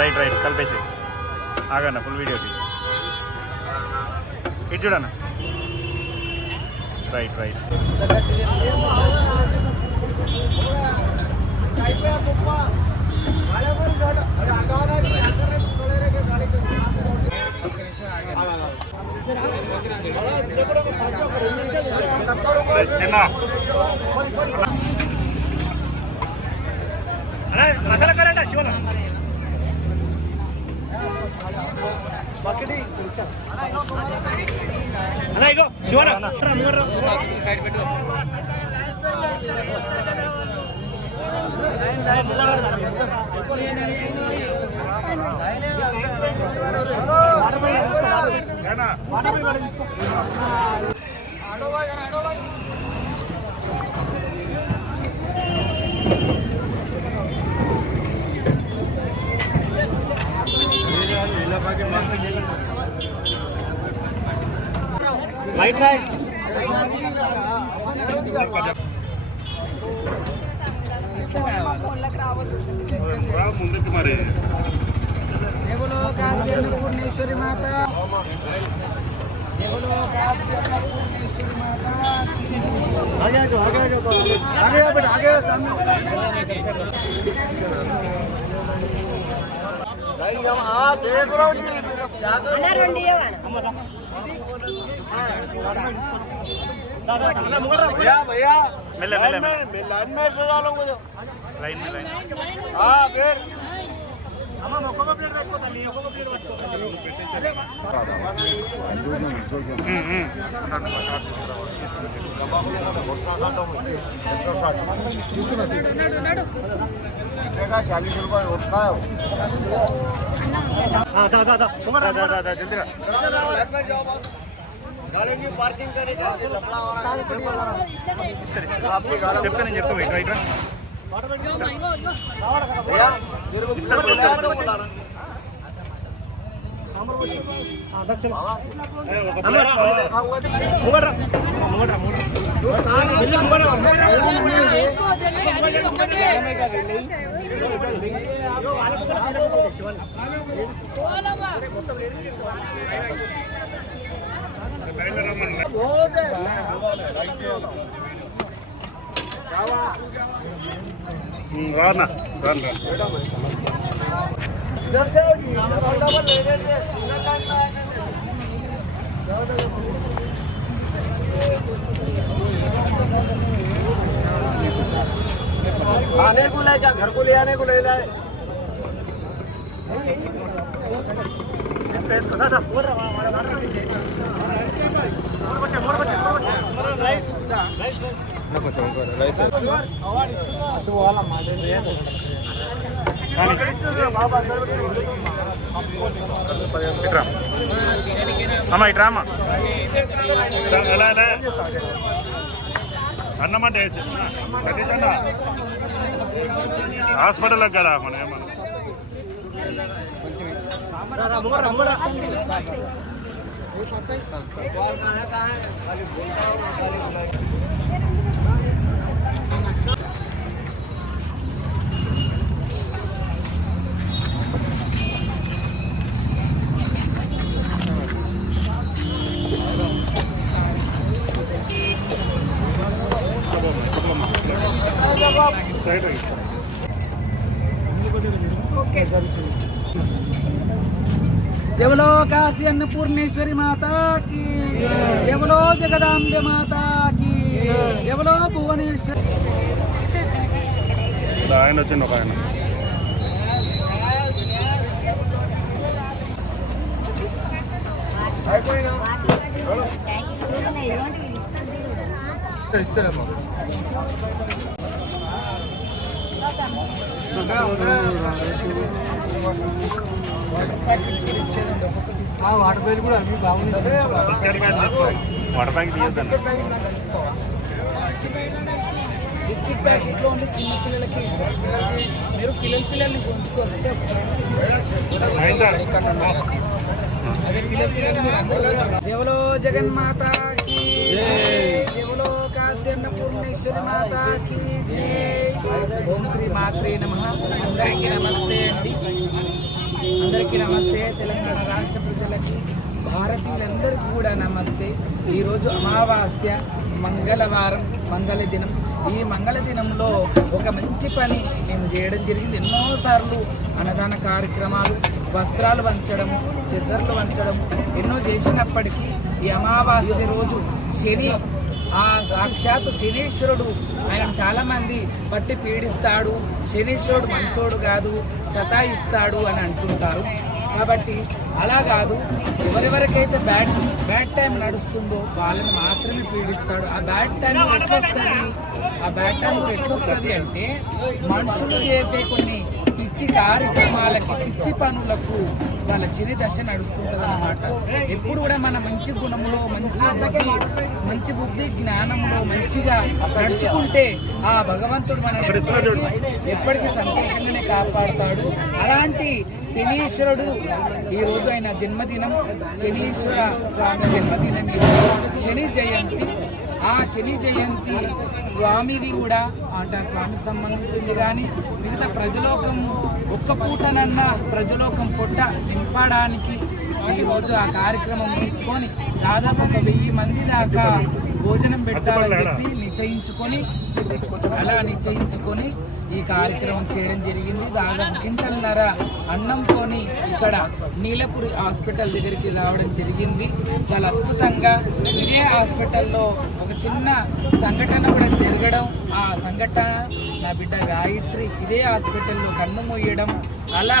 Right right కలిపేసి ఆగన్న full వీడియోకి ఇటు చూడన్న రైట్ రైట్ మసాలా కరెంట్ శివన అలా ఇగో శివన సైడ్ పెట్టు ముందుకు మరి పూర్ణేశ్వరి మాత देख रहा हूँ भैया भैया लाइन में डालो लाइन में हाँ फिर ఒక్కొక్క ప్లేట్ పెట్టుకో తల్లి ఒక్కొక్క ప్లేట్ పట్టుకో गाड़ी की पार्किंग करने చెప్తా నేను చెప్తా రైట్ రానా రానా आने को ले जा घर को ले आने को ले जाए అమ్మా ఇట్రా అమ్మా అన్నమంటే హాస్పిటల్కి కదా మనం ఏమన్నా जय बोलो काशी अन्नपूर्णेश्वरी माता की, जय बोलो जगदांबे माता की, जय बोलो भुवनेश्वरी। ఆయన వచ్చింది ఒక ఆయన వాటర్ ప్యాకెట్ కూడా అవి బాగుంది వాటర్ ప్యాకెట్ తీయొద్దండి బిస్కెట్ ప్యాకెట్లో ఓన్లీ చిన్న పిల్లలకి మీరు పిల్లల్ని కొంచుకొస్తే అదే పిల్లలు జయలో జగన్మాతకి జయలో కాశీ అన్నపూర్ణేశ్వరి మాతాకి జై. ఓం శ్రీ మాత్రే నమః. అందరికీ నమస్తే అండి. అందరికీ నమస్తే. తెలంగాణ రాష్ట్ర ప్రజలకి, భారతీయులందరికీ కూడా నమస్తే. ఈరోజు అమావాస్య, మంగళవారం, మంగళ దినం. ఈ మంగళ దినంలో ఒక మంచి పని మేము చేయడం జరిగింది. ఎన్నోసార్లు అన్నదాన కార్యక్రమాలు, వస్త్రాలు వంచడము, చెద్దర్లు వంచడము ఎన్నో చేసినప్పటికీ ఈ అమావాస్య రోజు శని, ఆ సాక్షాత్తు శనీశ్వరుడు ఆయనను చాలామంది పట్టి పీడిస్తాడు, శనీశ్వరుడు మంచోడు కాదు, సతాయిస్తాడు అని అంటుంటారు. కాబట్టి అలా కాదు, ఎవరెవరికైతే బ్యాడ్ టైం నడుస్తుందో వాళ్ళని మాత్రమే పీడిస్తాడు. ఆ బ్యాడ్ టైం ఎట్లొస్తుంది అంటే మనుషులు చేసే కొన్ని పిచ్చి కార్యక్రమాలకి, పిచ్చి పనులకు వాళ్ళ శని దశ నడుస్తుంటుంది అన్నమాట. ఎప్పుడు కూడా మన మంచి గుణంలో, మంచి బుద్ధి జ్ఞానంలో మంచిగా నడుచుకుంటే ఆ భగవంతుడు మన ఎప్పటికీ సంతోషంగానే కాపాడుతాడు. అలాంటి శనీశ్వరుడు ఈరోజు ఆయన జన్మదినం, శనీశ్వర స్వామి జన్మదినం, శని జయంతి. ఆ శని జయంతి స్వామిది కూడా అంటే ఆ స్వామికి సంబంధించింది. కానీ మిగతా ప్రజలోకం ఒక్క పూటనన్నా ప్రజలోకం పొట్ట నింపడానికి ఈరోజు ఆ కార్యక్రమం తీసుకొని దాదాపు 1000 మంది దాకా భోజనం పెట్టాలని చెప్పి నిశ్చయించుకొని ఈ కార్యక్రమం చేయడం జరిగింది. దాదాపు క్వింటల్‌న్నర అన్నంతో ఇక్కడ నీలపురి హాస్పిటల్ దగ్గరికి రావడం జరిగింది. చాలా అద్భుతంగా ఇదే హాస్పిటల్లో ఒక చిన్న సంఘటన కూడా జరగడం, ఆ సంఘటన నా బిడ్డ గాయత్రి ఇదే హాస్పిటల్లో కన్ను మూయడం, అలా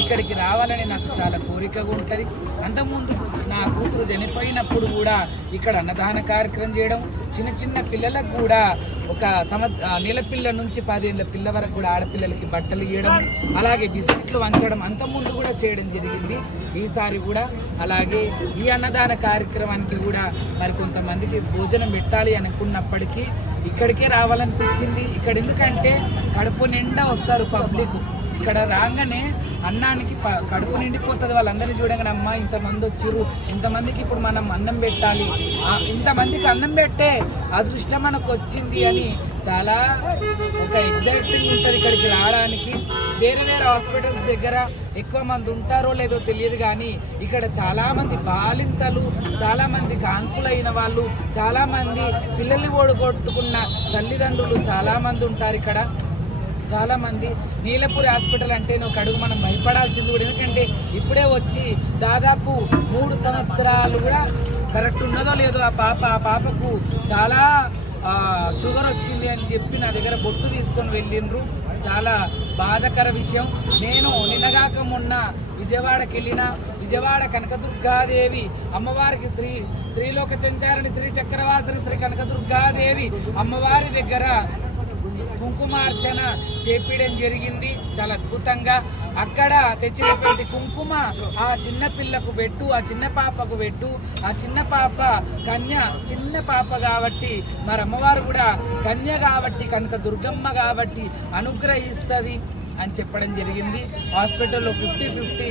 ఇక్కడికి రావాలని నాకు చాలా కోరికగా ఉంటుంది. అంతకుముందు నా కూతురు చనిపోయినప్పుడు కూడా ఇక్కడ అన్నదాన కార్యక్రమం చేయడం, చిన్న పిల్లలకు కూడా ఒక నెలపిల్ల నుంచి 10 ఏళ్ళ పిల్ల వరకు కూడా ఆడపిల్లలకి బట్టలు ఇవ్వడం, అలాగే బిస్కెట్లు వంచడం అంతకుముందు కూడా చేయడం జరిగింది. ఈసారి కూడా అలాగే ఈ అన్నదాన కార్యక్రమానికి కూడా మరి కొంతమందికి భోజనం పెట్టాలి అనుకున్నప్పటికీ ఇక్కడికే రావాలనిపించింది. ఇక్కడ ఎందుకంటే కడుపు నిండా వస్తారు పబ్లిక్. ఇక్కడ రాగానే అన్నానికి కడుపు నిండిపోతుంది. వాళ్ళందరినీ చూడగానే అమ్మ ఇంతమంది వచ్చిర్రు, ఇంతమందికి ఇప్పుడు మనం అన్నం పెట్టాలి, ఇంతమందికి అన్నం పెట్టే అదృష్టం మనకు వచ్చింది అని చాలా ఒక ఎగ్జైటింగ్ ఉంటుంది ఇక్కడికి రావడానికి. వేరే హాస్పిటల్స్ దగ్గర ఎక్కువ మంది ఉంటారో లేదో తెలియదు, కానీ ఇక్కడ చాలామంది బాలింతలు, చాలామంది కాన్పులైన వాళ్ళు, చాలామంది పిల్లల్ని ఓడగొట్టుకున్న తల్లిదండ్రులు చాలామంది ఉంటారు ఇక్కడ. చాలామంది నీలపురి హాస్పిటల్ అంటే ఒక అడుగు మనం భయపడాల్సింది కూడా. ఎందుకంటే ఇప్పుడే వచ్చి దాదాపు 3 సంవత్సరాలు కూడా కరెక్ట్ ఉన్నదో లేదో ఆ పాపకు చాలా షుగర్ వచ్చింది అని చెప్పి నా దగ్గర బొట్టు తీసుకొని వెళ్ళిండ్రు. చాలా బాధాకర విషయం. నేను నిన్నగాక మొన్న విజయవాడకి వెళ్ళిన, విజయవాడ కనకదుర్గాదేవి అమ్మవారికి శ్రీలోక సంచారిణి శ్రీ చక్రవాసిని శ్రీ కనకదుర్గాదేవి అమ్మవారి దగ్గర కుంకుమార్చన చేపించడం జరిగింది. చాలా అద్భుతంగా అక్కడ తెచ్చినటువంటి కుంకుమ ఆ చిన్న పిల్లకు పెట్టు, ఆ చిన్న పాపకు పెట్టు. ఆ చిన్న పాప కన్య, చిన్న పాప కాబట్టి మరి అమ్మవారు కూడా కన్య కాబట్టి, కనుక దుర్గమ్మ కాబట్టి అనుగ్రహిస్తుంది అని చెప్పడం జరిగింది. హాస్పిటల్లో 50-50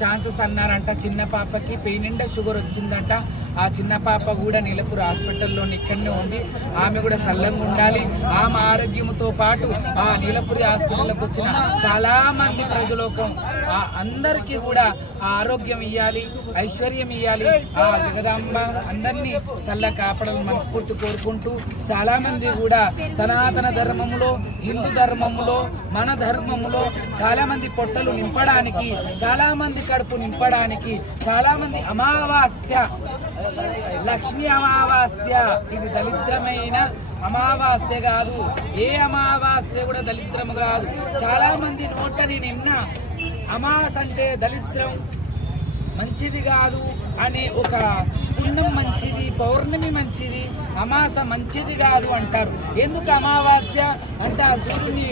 ఛాన్సెస్ అన్నారంట. చిన్న పాపకి పెయిన్ నిండా షుగర్ వచ్చిందంట. ఆ చిన్న పాప కూడా నీలపురి హాస్పిటల్లో ఇక్కడనే ఉంది. ఆమె కూడా సల్లంగా ఉండాలి. ఆమె ఆరోగ్యంతో పాటు ఆ నీలపురి హాస్పిటల్కి వచ్చిన చాలామంది ప్రజలోకం అందరికీ కూడా ఆరోగ్యం ఇవ్వాలి, ఐశ్వర్యం ఇవ్వాలి. ఆ జగదాంబ అందరినీ చల్ల కాపాడాలని మనస్ఫూర్తి కోరుకుంటూ, చాలామంది కూడా సనాతన ధర్మంలో, హిందూ ధర్మంలో, మన ధర్మంలో చాలామంది పొట్టలు నింపడానికి, చాలామంది కడుపు నింపడానికి, చాలామంది అమావాస్య, లక్ష్మీ అమావాస్య, ఇది దరిద్రమైన అమావాస్య కాదు. ఏ అమావాస్య కూడా దరిద్రము కాదు. చాలామంది నోట నేను విన్నా అమావాస అంటే దరిద్రం, మంచిది కాదు అనే ఒక పుణ్యం మంచిది, పౌర్ణమి మంచిది, అమాస మంచిది కాదు అంటారు. ఎందుకు అమావాస్య అంటే ఆ సూర్యుని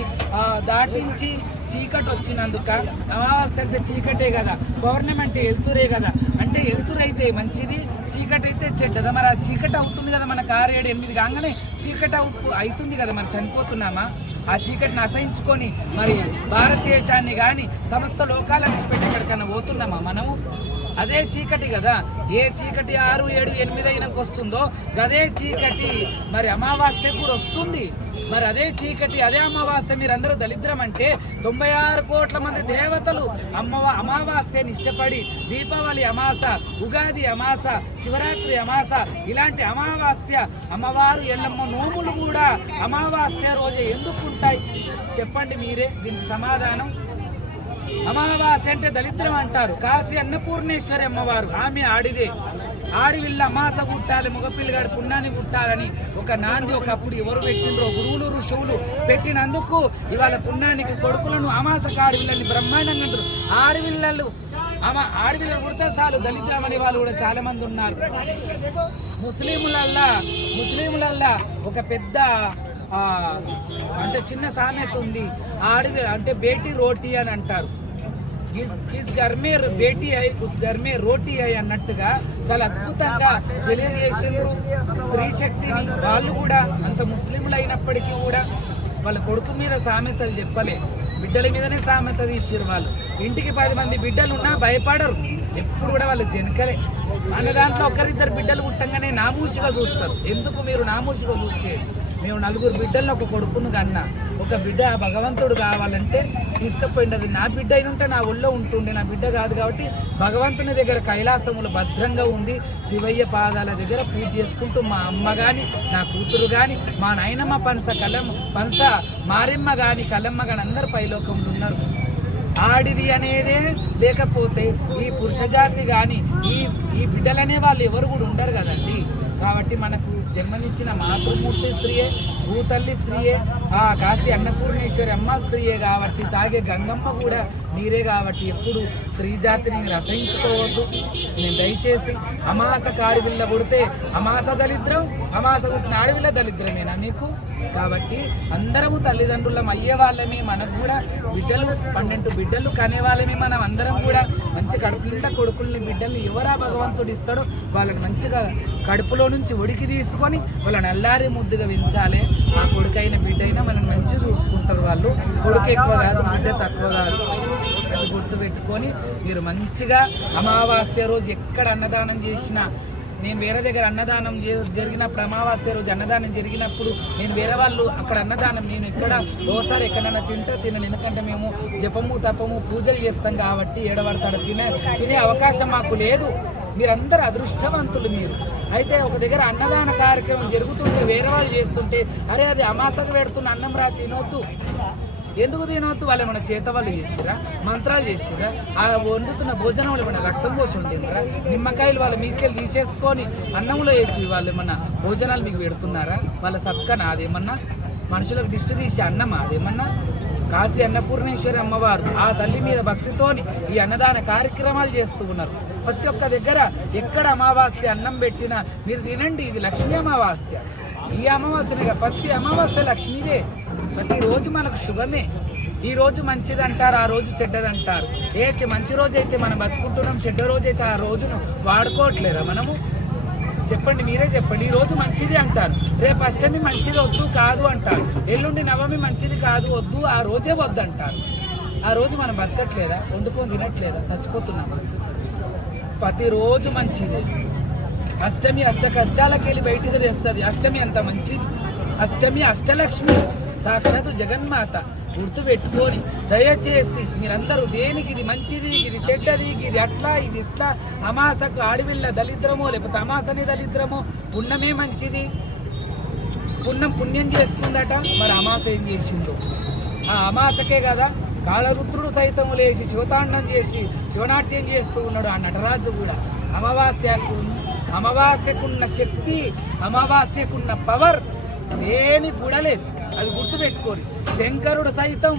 దాటించి చీకటి వచ్చినందుక. అమావాస్య అంటే చీకటే కదా, పౌర్ణమి అంటే వెలుతురే కదా. అంటే వెలుతురు అయితే మంచిది, చీకటి అయితే చెడ్డదా. మరి ఆ చీకటి అవుతుంది కదా, మనకు 6-7-8 కాగానే చీకటి అవుతుంది కదా. మరి చనిపోతున్నామా? ఆ చీకటిని అసహించుకొని మరి భారతదేశాన్ని కానీ సమస్త లోకాలను పెట్టి ఎక్కడికన్నా పోతున్నామా మనము? అదే చీకటి కదా. ఏ చీకటి 6-7-8 అయినాక వస్తుందో అదే చీకటి మరి అమావాస్య కూడా వస్తుంది. మరి అదే చీకటి, అదే అమావాస్య మీరందరూ దళిద్రం అంటే 96 కోట్ల మంది దేవతలు అమావాస్యని ఇష్టపడి దీపావళి అమాస, ఉగాది అమాస, శివరాత్రి అమాస ఇలాంటి అమావాస్య అమ్మవారు ఎల్లమ్మ నోములు కూడా అమావాస్య రోజే ఎందుకు ఉంటాయి చెప్పండి మీరే దీనికి సమాధానం. అమావాస్య అంటే దళిద్రం అంటారు. కాశీ అన్నపూర్ణేశ్వరి అమ్మవారు ఆమె ఆడిదే. ఆడివిల్ల అమాస పుట్టాలి, మగపిల్లగాడు పుణ్యాన్ని పుట్టాలని ఒక నాంది ఒకప్పుడు ఎవరు పెట్టిండ్రో గురువులు ఋషువులు పెట్టినందుకు ఇవాళ పుణ్యానికి కొడుకులను అమాస ఆడవిల్లని బ్రహ్మాండంగా అంటారు. ఆడవిల్లలు పుడితే చాలు దళిద్రం అనే వాళ్ళు కూడా చాలా మంది ఉన్నారు. ముస్లింలల్లా ఒక పెద్ద అంటే చిన్న సామెత ఉంది. ఆడవి అంటే బేటీ రోటీ అని అంటారు. కిస్ గర్మే బేటీ అయి ఉస్ గర్మే రోటీ అయి అన్నట్టుగా చాలా అద్భుతంగా తెలియజేసిండ్రు స్త్రీ శక్తిని. వాళ్ళు కూడా అంత ముస్లింలు అయినప్పటికీ కూడా వాళ్ళ కొడుకు మీద సామెతలు చెప్పలే, బిడ్డల మీదనే సామెత తీసిరు. వాళ్ళు ఇంటికి 10 మంది బిడ్డలున్నా భయపడరు, ఎప్పుడు కూడా వాళ్ళు జనకలే. అన్న దాంట్లో ఒకరిద్దరు బిడ్డలు పుట్టంగానే నామూషిగా చూస్తారు. ఎందుకు మీరు నామూషిగా చూసేది? మేము 4 బిడ్డలను ఒక కొడుకును కన్నా, ఒక బిడ్డ భగవంతుడు కావాలంటే తీసుకుపోయింది. అది నా బిడ్డ అయిన ఉంటే నా ఒళ్ళో ఉంటుండే, నా బిడ్డ కాదు కాబట్టి భగవంతుని దగ్గర కైలాసములు భద్రంగా ఉంది శివయ్య పాదాల దగ్గర పూజ చేసుకుంటూ మా అమ్మ కానీ, నా కూతురు కానీ, మా నాయనమ్మ పనస మారెమ్మ కానీ, కలమ్మ కానీ అందరు పైలోకంలో ఉన్నారు. ఆడిది అనేదే లేకపోతే ఈ పురుషజాతి కానీ ఈ బిడ్డలనే వాళ్ళు ఎవరు కూడా ఉండరు కదండి. కాబట్టి మనకు జన్మనిచ్చిన మాతృమూర్తి స్త్రీయే, భూతల్లి స్త్రీయే, ఆ కాశీ అన్నపూర్ణేశ్వరి అమ్మ స్త్రీయే కాబట్టి తాగే గంగమ్మ కూడా నీరే కాబట్టి ఎప్పుడు స్త్రీ జాతిని మీరు అసహించుకోవద్దు. నేను దయచేసి అమాస ఆడవిల్ల పుడితే అమాస దళిద్రం, అమాస పుట్టిన ఆడవిల్ల దళిద్రమేనా మీకు? కాబట్టి అందరము తల్లిదండ్రులం అయ్యే వాళ్ళమే. మనకు కూడా బిడ్డలు 12 బిడ్డలు కనే వాళ్ళమే. మనం అందరం కూడా మంచి కడుపు నిండా కొడుకుల్ని బిడ్డల్ని ఎవరా భగవంతుడు ఇస్తాడో వాళ్ళని మంచిగా కడుపులో నుంచి ఒడికి తీసుకొని వాళ్ళని అల్లారి ముద్దుగా పెంచాలి. ఆ కొడుకైన బిడ్డైనా మనం మంచిగా చూసుకుంటారు వాళ్ళు. కొడుకు ఎక్కువ కాదు, బిడ్డ తక్కువ కాదు. అది గుర్తుపెట్టుకొని మీరు మంచిగా అమావాస్య రోజు ఎక్కడ అన్నదానం చేసినా, నేను వేరే దగ్గర అన్నదానం జరిగినప్పుడు అమావాస్య రోజు అన్నదానం జరిగినప్పుడు నేను వేరే వాళ్ళు అక్కడ అన్నదానం నేను ఎక్కడ ఓసారి ఎక్కడన్నా తినను. ఎందుకంటే మేము జపము తపము పూజలు చేస్తాం కాబట్టి ఏడవడతాడు తినే అవకాశం మాకు లేదు. మీరందరూ అదృష్టవంతులు మీరు. అయితే ఒక దగ్గర అన్నదాన కార్యక్రమం జరుగుతుంటే వేరే వాళ్ళు చేస్తుంటే అరే అది అమాసకు పెడుతున్న అన్నం రా తినొద్దు. ఎందుకు తినవద్దు? వాళ్ళు ఏమైనా చేత వాళ్ళు చేసిరా, మంత్రాలు చేసిరా, ఆ వండుతున్న భోజనంలో ఏమైనా రక్తం పోసి ఉండినరా, నిమ్మకాయలు వాళ్ళ మీదకెళ్ళి తీసేసుకొని అన్నంలో వేసి వాళ్ళు ఏమన్నా భోజనాలు మీకు పెడుతున్నారా? వాళ్ళ సత్కన అదేమన్నా మనుషులకు దిష్టి తీసి అన్నం అదేమన్నా? కాశీ అన్నపూర్ణేశ్వరి అమ్మవారు ఆ తల్లి మీద భక్తితోని ఈ అన్నదాన కార్యక్రమాలు చేస్తూ ఉన్నారు. ప్రతి ఒక్క దగ్గర ఎక్కడ అమావాస్య అన్నం పెట్టినా మీరు తినండి, ఇది లక్ష్మీ అమావాస్య. ఈ అమావాస్యనిగా ప్రతి అమావాస్య లక్ష్మీదే. ప్రతిరోజు మనకు శుభమే. ఈ రోజు మంచిది అంటారు, ఆ రోజు చెడ్డది అంటారు. మంచి రోజు అయితే మనం బతుకుంటున్నాం, చెడ్డ రోజు అయితే ఆ రోజును వాడుకోవట్లేదా మనము? చెప్పండి, మీరే చెప్పండి. ఈ రోజు మంచిది అంటారు, రేపు అష్టమి మంచిది వద్దు కాదు అంటారు, ఎల్లుండి నవమి మంచిది కాదు వద్దు, ఆ రోజే వద్దు అంటారు. ఆ రోజు మనం బతకట్లేదా? వండుకొని తినట్లేదా? చచ్చిపోతున్నామా? ప్రతిరోజు మంచిది. అష్టమి అష్ట కష్టాలకు వెళ్ళి బయటకు తెస్తుంది. అష్టమి ఎంత మంచిది. అష్టమి అష్టలక్ష్మి సాక్షాత్తు జగన్మాత. గుర్తుపెట్టుకొని దయచేసి మీరందరూ దేనికి ఇది మంచిది, ఇది చెడ్డది, ఇది అట్లా ఇది ఇట్లా, అమాసకు ఆడవిల్ల దళిద్రమో లేకపోతే అమాసని దళిద్రమో, పుణ్యమే మంచిది. పుణ్యం చేసుకుందట, మరి అమాస ఏం చేసిందో? ఆ అమాసకే కదా కాళరుద్రుడు సైతం లేచి శివతాండం చేసి శివనాట్యం చేస్తూ ఉన్నాడు. ఆ నటరాజు కూడా అమావాస్యకున్న శక్తి, అమావాస్యకున్న పవర్ దేని కూడా లేదు. అది గుర్తుపెట్టుకోరు. శంకరుడు సైతం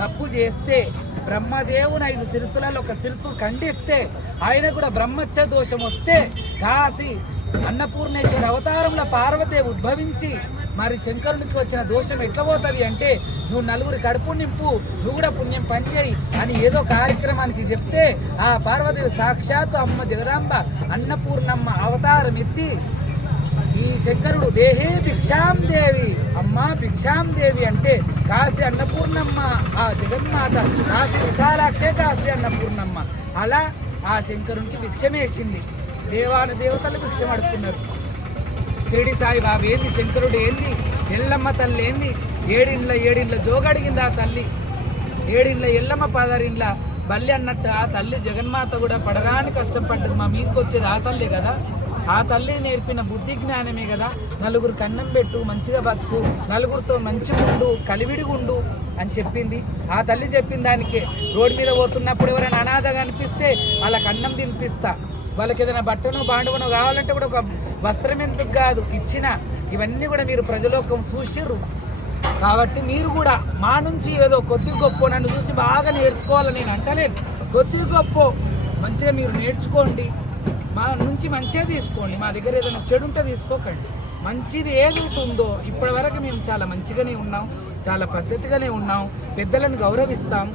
తప్పు చేస్తే బ్రహ్మదేవుని 5 శిరసులలో ఒక శిరసు ఖండిస్తే ఆయన కూడా బ్రహ్మత్య దోషం వస్తే కాశీ అన్నపూర్ణేశ్వరి అవతారంలో పార్వదేవి ఉద్భవించి మరి శంకరునికి వచ్చిన దోషం ఎట్లా పోతుంది అంటే, నువ్వు 4 కడుపు నింపు, నువ్వు కూడా పుణ్యం పనిచేయి అని ఏదో కార్యక్రమానికి చెప్తే ఆ పార్వదేవి సాక్షాత్తు అమ్మ జగదాంబ అన్నపూర్ణమ్మ అవతారం ఎత్తి ఈ శంకరుడు దేహే భిక్షాం దేవి, అమ్మ భిక్షాం దేవి అంటే కాశీ అన్నపూర్ణమ్మ ఆ జగన్మాత, కాశీ విశాలాక్షే కాశీ అన్నపూర్ణమ్మ. అలా ఆ శంకరునికి భిక్షమేసింది. దేవాను దేవతలు భిక్షం అడుక్కున్నారు. షిరిడి సాయిబాబా ఏంది, శంకరుడు ఏంది, ఎల్లమ్మ తల్లి ఏంది ఏడిండ్ల జోగడిగింది ఆ తల్లి, ఏడిండ్ల ఎల్లమ్మ 16 బల్లి అన్నట్టు ఆ తల్లి జగన్మాత కూడా పడరాని కష్టం పడ్డది. మా మీదకి వచ్చేది ఆ తల్లి కదా, ఆ తల్లి నేర్పిన బుద్ధి జ్ఞానమే కదా. నలుగురికి అన్నం పెట్టు, మంచిగా బతుకు, నలుగురితో మంచిగా ఉండు, కలివిడిగా ఉండు అని చెప్పింది. ఆ తల్లి చెప్పిన దానికే రోడ్డు మీద పోతున్నప్పుడు ఎవరైనా అనాథగా అనిపిస్తే వాళ్ళకి అన్నం తినిపిస్తా, వాళ్ళకి ఏదైనా బట్టనో బాండువనో కావాలంటే కూడా ఒక వస్త్రం ఎందుకు కాదు ఇచ్చిన. ఇవన్నీ కూడా మీరు ప్రజలోకం చూసిర్రు. కాబట్టి మీరు కూడా మా నుంచి ఏదో కొద్ది గొప్ప నన్ను చూసి బాగా నేర్చుకోవాలని నేను అంటలేను. కొద్ది గొప్ప మంచిగా మీరు నేర్చుకోండి, మా నుంచి మంచిగా తీసుకోండి. మా దగ్గర ఏదైనా చెడు ఉంటే తీసుకోకండి. మంచిది ఏదైతుందో ఇప్పటి వరకు మేము చాలా మంచిగానే ఉన్నాం, చాలా పద్ధతిగానే ఉన్నాం. పెద్దలను గౌరవిస్తాం,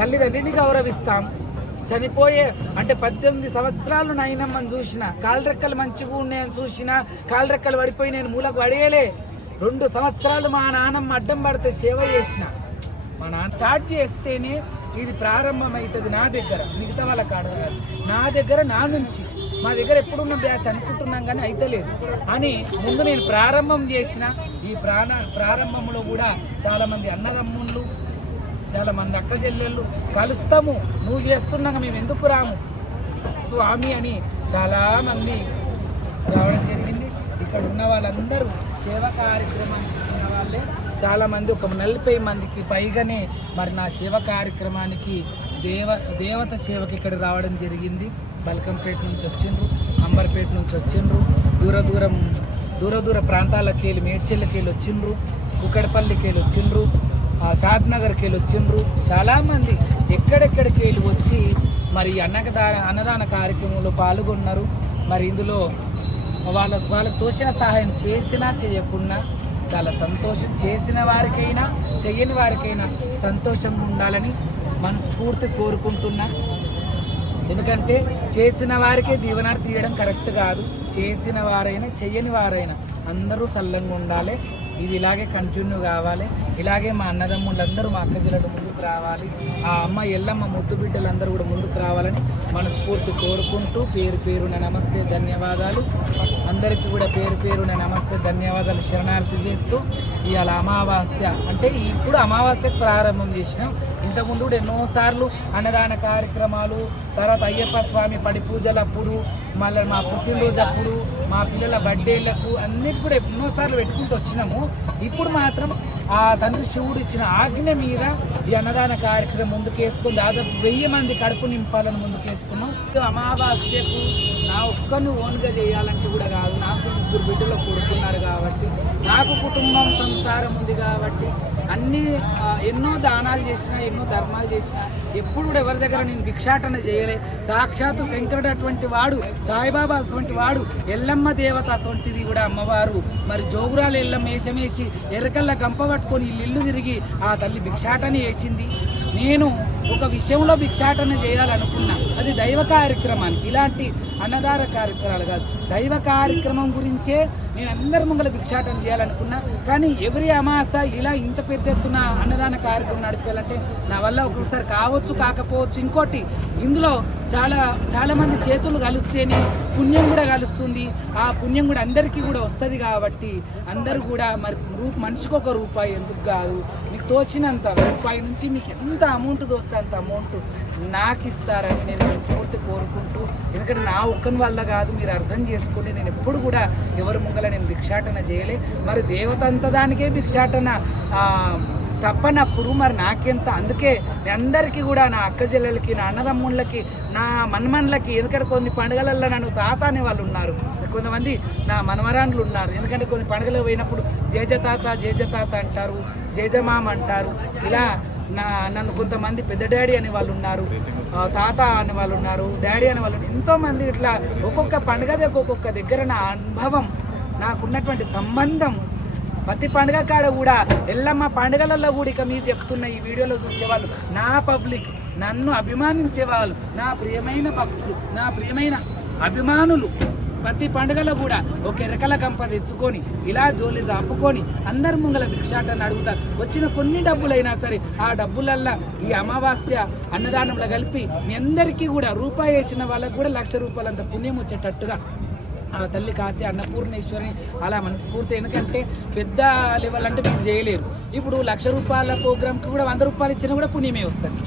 తల్లిదండ్రిని గౌరవిస్తాం. చనిపోయే అంటే 18 సంవత్సరాలు నాయనమ్మని చూసిన, కాలు రెక్కలు మంచిగా ఉన్నాయని చూసిన, కాలు రెక్కలు పడిపోయి నేను మూలకు పడేయలే. 2 సంవత్సరాలు మా నాన్నమ్మ అడ్డం పడితే సేవ చేసిన. మా నాన్న స్టార్ట్ చేస్తేనే ఇది ప్రారంభమవుతుంది నా దగ్గర, మిగతా వాళ్ళ కాడ కాదు. నా దగ్గర, నా నుంచి. మా దగ్గర ఎప్పుడున్న బ్యాచ్ అనుకుంటున్నాం కానీ అయితలేదు అని ముందు నేను ప్రారంభం చేసిన. ఈ ప్రారంభంలో కూడా చాలామంది అన్నదమ్ముళ్ళు, చాలామంది అక్క చెల్లెళ్ళు కలుస్తాము. నువ్వు చేస్తున్నాక మేము ఎందుకు రాము స్వామి అని చాలామంది రావడం జరిగింది. ఇక్కడ ఉన్న వాళ్ళందరూ సేవా కార్యక్రమం ఉన్న వాళ్ళే చాలామంది, ఒక 40 మందికి పైగానే మరి నా సేవ కార్యక్రమానికి దేవత సేవకి ఇక్కడ రావడం జరిగింది. బల్కంపేట నుంచి వచ్చిండ్రు, అంబర్పేట నుంచి వచ్చిండ్రు, దూర ప్రాంతాలకి వెళ్ళి, మేడ్చెల్లకి వెళ్ళి వచ్చిండ్రు, కుక్కడపల్లికి వెళ్ళి వచ్చిండ్రు, షాద్నగర్కి వెళ్ళి వచ్చిండ్రు. చాలామంది ఎక్కడెక్కడికి వెళ్ళి వచ్చి మరి అన్నదాన కార్యక్రమంలో పాల్గొన్నారు. మరి ఇందులో వాళ్ళకు తోచిన సహాయం చేసినా చేయకున్నా చాలా సంతోషం. చేసిన వారికైనా చెయ్యని వారికైనా సంతోషంగా ఉండాలని మనస్ఫూర్తి కోరుకుంటున్నా. ఎందుకంటే చేసిన వారికే దీవెనాలు తీయడం కరెక్ట్ కాదు. చేసిన వారైనా చెయ్యని వారైనా అందరూ సల్లంగా ఉండాలి. ఇది ఇలాగే కంటిన్యూ కావాలి. ఇలాగే మా అన్నదమ్ముళ్ళందరూ, మా అక్కజల్లలు ముందుకు రావాలి. ఆ అమ్మ ఎల్లమ్మ ముద్దు బిడ్డలందరూ కూడా ముందుకు రావాలని మనస్ఫూర్తి కోరుకుంటూ పేరు పేరున నమస్తే ధన్యవాదాలు. అందరికీ కూడా పేరు పేరున నమస్తే ధన్యవాదాలు శరణార్థి చేస్తూ, ఇవాళ అమావాస్య అంటే ఇప్పుడు అమావాస్యకు ప్రారంభం చేసినాం. ఇంతకుముందు కూడా ఎన్నోసార్లు అన్నదాన కార్యక్రమాలు, తర్వాత అయ్యప్ప స్వామి పడి పూజలప్పుడు, మళ్ళీ మా పుట్టినరోజు అప్పుడు, మా పిల్లల బర్త్డేలకు అన్నిటి కూడా ఎన్నోసార్లు పెట్టుకుంటూ వచ్చినాము. ఇప్పుడు మాత్రం ఆ తండ్రి శివుడు ఇచ్చిన ఆజ్ఞ మీద ఈ అన్నదాన కార్యక్రమం ముందుకేసుకుని దాదాపు 1000 మంది కడుపు నింపాలని ముందుకేసుకున్నాం. అమావాస్యకు నా ఒక్కరిని ఓన్గా చేయాలంటే కూడా కాదు, నాకు 3 బిడ్డలు కొడుకున్నారు కాబట్టి, నాకు కుటుంబం సంసారం ఉంది కాబట్టి ఎన్నో దానాలు చేసినా, ఎన్నో ధర్మాలు చేసినా ఎప్పుడు కూడా ఎవరి దగ్గర నేను భిక్షాటన చేయలే. సాక్షాత్తు శంకరుడు అటువంటి వాడు, సాయిబాబా అటువంటి వాడు, ఎల్లమ్మ దేవత అటువంటిది కూడా అమ్మవారు మరి జోగురాలు ఎల్లమ్మ వేషమేసి ఎర్రకల్ల గంప పట్టుకొని ఇల్లు తిరిగి ఆ తల్లి భిక్షాటన చేసింది. నేను ఒక విషయంలో భిక్షాటన చేయాలనుకున్నా, అది దైవ కార్యక్రమానికి, ఇలాంటి అన్నదాన కార్యక్రమాలు కాదు, దైవ కార్యక్రమం గురించే నేను అందరి ముంగల భిక్షాటన చేయాలనుకున్నా. కానీ ఎవరి అమాస ఇలా ఇంత పెద్ద ఎత్తున అన్నదాన కార్యక్రమం నడిపేయాలంటే నా వల్ల ఒక్కొక్కసారి కావచ్చు, కాకపోవచ్చు. ఇంకోటి, ఇందులో చాలా మంది చేతులు కలిస్తేనే పుణ్యం కూడా కలుస్తుంది. ఆ పుణ్యం కూడా అందరికీ కూడా వస్తుంది కాబట్టి అందరూ కూడా మరి మనిషికి ₹1 ఎందుకు కాదు, మీకు తోచినంత ₹1 నుంచి మీకు ఎంత అమౌంట్ తోస్తే అంత అమౌంట్ నాకు ఇస్తారని నేను మనస్ఫూర్తి కోరుకుంటూ, ఎందుకంటే నా ఒక్కని వల్ల కాదు, మీరు అర్థం చేసుకుంటే నేను ఎప్పుడు కూడా ఎవరి ముంగల నేను భిక్షాటన చేయలే. మరి దేవత అంత దానికే భిక్షాటన తప్పనప్పుడు మరి నాకెంత. అందుకే అందరికీ కూడా, నా అక్క చెల్లెలకి, నా అన్నదమ్ముళ్ళకి, నా మన్మన్లకి, ఎందుకంటే కొన్ని పండుగలలో నన్ను తాత అనే వాళ్ళు ఉన్నారు, కొంతమంది నా మనవరాన్లు ఉన్నారు. ఎందుకంటే కొన్ని పండుగలు పోయినప్పుడు జేజ తాత అంటారు, జేజమామ అంటారు. ఇలా నన్ను కొంతమంది పెద్ద డాడీ అనే వాళ్ళు ఉన్నారు, తాత అనే వాళ్ళు ఉన్నారు, డాడీ అనే వాళ్ళు, ఎంతోమంది ఇట్లా ఒక్కొక్క పండుగ ఒక్కొక్క దగ్గర నా అనుభవం, నాకున్నటువంటి సంబంధం. ప్రతి పండుగ కాడ కూడా, ఎల్లమ్మ పండుగలలో కూడా ఇక మీరు చెప్తున్న ఈ వీడియోలో చూసేవాళ్ళు నా పబ్లిక్, నన్ను అభిమానించేవాళ్ళు, నా ప్రియమైన భక్తులు, నా ప్రియమైన అభిమానులు ప్రతి పండుగలో కూడా ఒక ఎరకల గంప తెచ్చుకొని ఇలా జోలి జాపుకొని అందరి ముంగల భిక్షాటన అడుగుతారు. వచ్చిన కొన్ని డబ్బులైనా సరే ఆ డబ్బులల్లా ఈ అమావాస్య అన్నదానంలో కలిపి మీ అందరికీ కూడా ₹1 వేసిన వాళ్ళకు కూడా ₹1,00,000 అంత పుణ్యం వచ్చేటట్టుగా ఆ తల్లి కాశీ అన్నపూర్ణేశ్వరిని అలా మనస్ఫూర్తి, ఎందుకంటే పెద్ద లెవెల్ అంటే మీరు చేయలేరు. ఇప్పుడు 1,00,000 రూపాయల ప్రోగ్రామ్కి కూడా 100 రూపాయలు ఇచ్చినా కూడా పుణ్యమే వస్తుంది.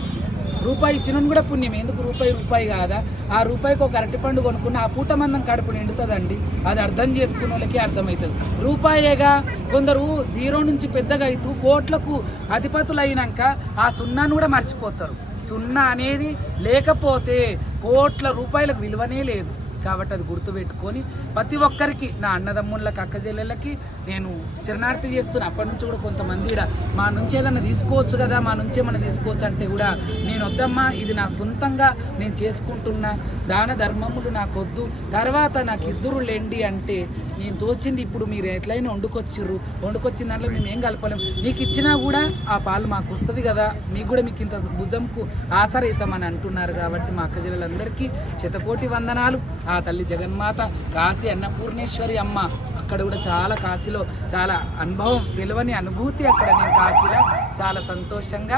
రూపాయి ఇచ్చిన కూడా పుణ్యమే. ఎందుకు రూపాయి కాదా? ఆ రూపాయికి ఒక అరటిపండు కొనుక్కున్న ఆ పూట మందం కడుపు నిండుతుందండి. అది అర్థం చేసుకున్న వాళ్ళకి అర్థమవుతుంది. రూపాయేగా కొందరు జీరో నుంచి పెద్దగా అవుతూ కోట్లకు అధిపతులు అయినాక ఆ సున్నాను కూడా మర్చిపోతారు. సున్నా అనేది లేకపోతే కోట్ల రూపాయలకు విలువనే లేదు. కాబట్టి అది గుర్తుపెట్టుకొని ప్రతి ఒక్కరికి, నా అన్నదమ్ముళ్ళకి, అక్క చెల్లెళ్ళకి నేను శరణార్థి చేస్తున్నా. అప్పటి నుంచి కూడా కొంతమంది కూడా మా నుంచి ఏదన్నా తీసుకోవచ్చు కదా, మా నుంచి ఏమన్నా తీసుకోవచ్చు అంటే కూడా నేను వద్దమ్మా, ఇది నా సొంతంగా నేను చేసుకుంటున్నా, దాన ధర్మములు నాకు వద్దు, తర్వాత నాకు ఇద్దరు లేండి అంటే నేను తోచింది. ఇప్పుడు మీరు ఎట్లయినా వండుకొచ్చిన దాంట్లో మేము ఏం కలపలేం, మీకు ఇచ్చినా కూడా ఆ పాలు మాకు వస్తుంది కదా, మీకు కూడా మీకు ఇంత భుజంకు ఆసరైతామని అంటున్నారు. కాబట్టి మా అక్క చెల్లెలందరికీ శతకోటి వందనాలు. ఆ తల్లి జగన్మాత కాశీ అన్నపూర్ణేశ్వరి అమ్మ, అక్కడ కూడా చాలా కాశీలో చాలా అనుభవం, తెలియని అనుభూతి అక్కడ. నేను కాశీలో చాలా సంతోషంగా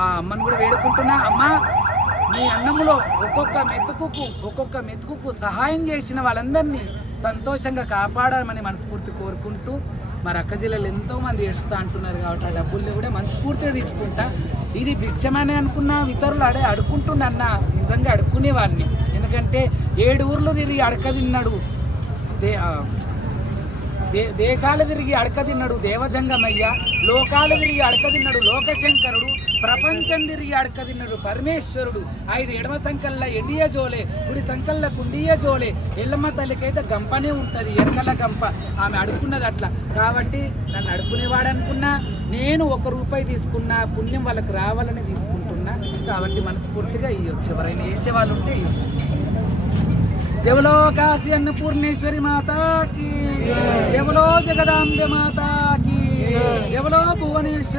ఆ అమ్మను కూడా వేడుకుంటున్నా. అమ్మ, మీ అన్నములో ఒక్కొక్క మెతుకుకు సహాయం చేసిన వాళ్ళందరినీ సంతోషంగా కాపాడాలని మనస్ఫూర్తి కోరుకుంటూ, మరి అక్క జిల్లాలో ఎంతోమంది ఏడుస్తూ అంటున్నారు కాబట్టి ఆ డబ్బుల్ని కూడా మనస్ఫూర్తిగా తీసుకుంటా. ఇది భిక్షమని అనుకున్న ఇతరులు అడుక్కుంటుండన్న, నిజంగా అడుక్కునేవాడిని. ఎందుకంటే 7 ఊర్లు తిరిగి అడక తిన్నాడు, దేశాలు తిరిగి అడక తిన్నాడు దేవజంగమయ్య, లోకాలు తిరిగి అడక తిన్నాడు లోకశంకరుడు, ప్రపంచం తిరిగి అడక తిన్నాడు పరమేశ్వరుడు. 5 ఎడమ సంకల్ల ఎండియ జోలే, కుడి సంకల్ల కుండియ జోలే, ఎల్లమ్మ తల్లికైతే గంపనే ఉంటుంది, ఎరకల గంప. ఆమె అడుక్కున్నది అట్లా. కాబట్టి నన్ను అడుక్కునేవాడు అనుకున్నా, నేను 1 రూపాయి తీసుకున్నా పుణ్యం వాళ్ళకి రావాలని తీసుకుంటున్నా. కాబట్టి మనస్ఫూర్తిగా ఇవ్వచ్చు, ఎవరైనా వేసేవాళ్ళు ఉంటే ఇవ్వచ్చు. జవలో కాశీ అన్నపూర్ణేశ్వరి మాతాకి, జవలో జగదాంబె మాతాకి, జవలో భువనేశ్వరి.